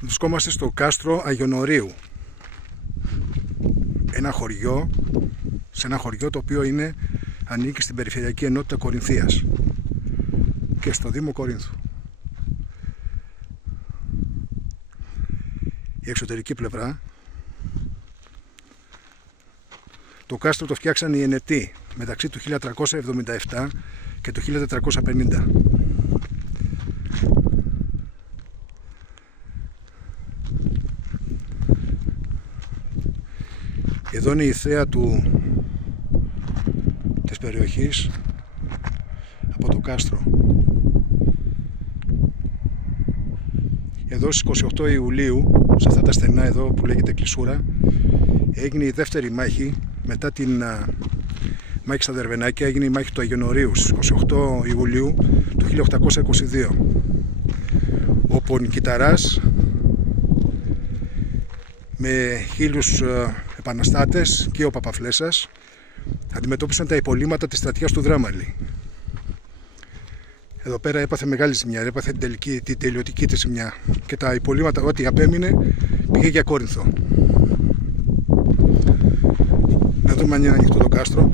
Βρισκόμαστε στο κάστρο Αγιονορίου, σε ένα χωριό το οποίο ανήκει στην Περιφερειακή Ενότητα Κορινθίας και στο Δήμο Κορίνθου. Η εξωτερική πλευρά, το κάστρο το φτιάξαν οι Ενετοί μεταξύ του 1377 και του 1450. Εδώ είναι η θέα της περιοχής από το κάστρο. Εδώ στις 28 Ιουλίου, σε αυτά τα στενά εδώ που λέγεται Κλεισούρα, έγινε η δεύτερη μάχη μετά την μάχη στα Δερβενάκια. Έγινε η μάχη του Αγιονορίου στις 28 Ιουλίου του 1822, όπου ο Νικηταράς με 1000 επαναστάτες και ο Παπαφλέσσας αντιμετώπισαν τα υπολείμματα της στρατιάς του Δράμαλη. Εδώ πέρα έπαθε μεγάλη ζημιά, έπαθε την τελειωτική της ζημιά και τα υπολείμματα, ό,τι απέμεινε, πήγε για Κόρινθο. Να δούμε αν είναι ανοιχτό το κάστρο.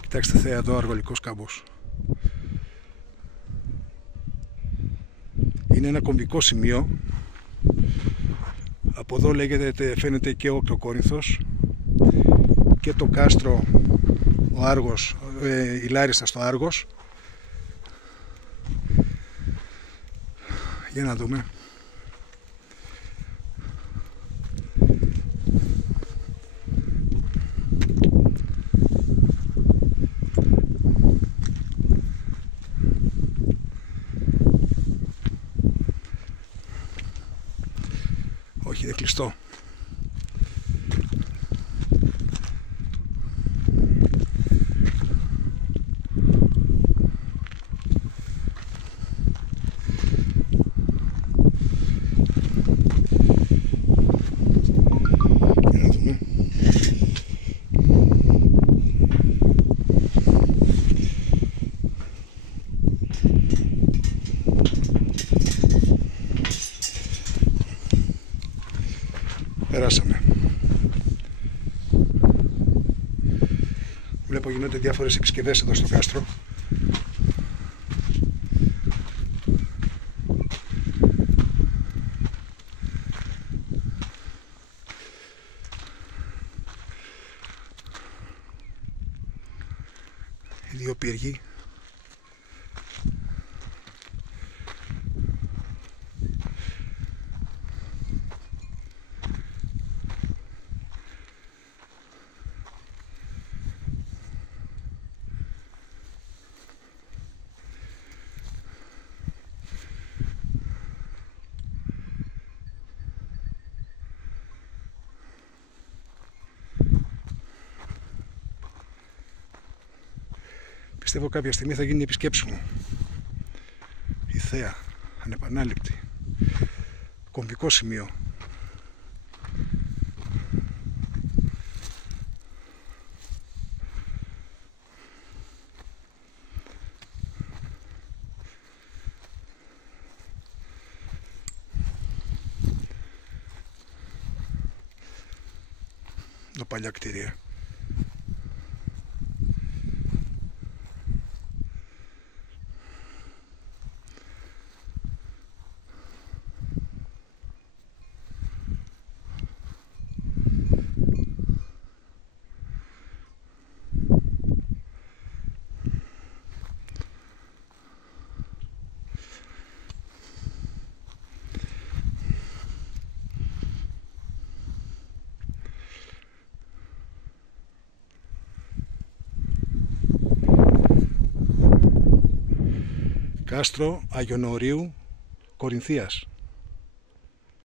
Κοιτάξτε θέα εδώ, αργολικός κάμπος. Είναι ένα κομβικό σημείο. Από εδώ φαίνεται και ο Κόρινθος και το κάστρο, ο Άργος, η Λάρισσα στο Άργος. Για να δούμε. Όχι, είναι κλειστό. Περάσαμε. Βλέπω γίνονται διάφορες επισκευές εδώ στο κάστρο. Οι δύο πύργοι. Πιστεύω κάποια στιγμή θα γίνει η επισκέψη μου. Η θέα, ανεπανάληπτη. Κομβικό σημείο. Το παλιά κτίρια. Κάστρο Αγιονορίου Κορινθίας.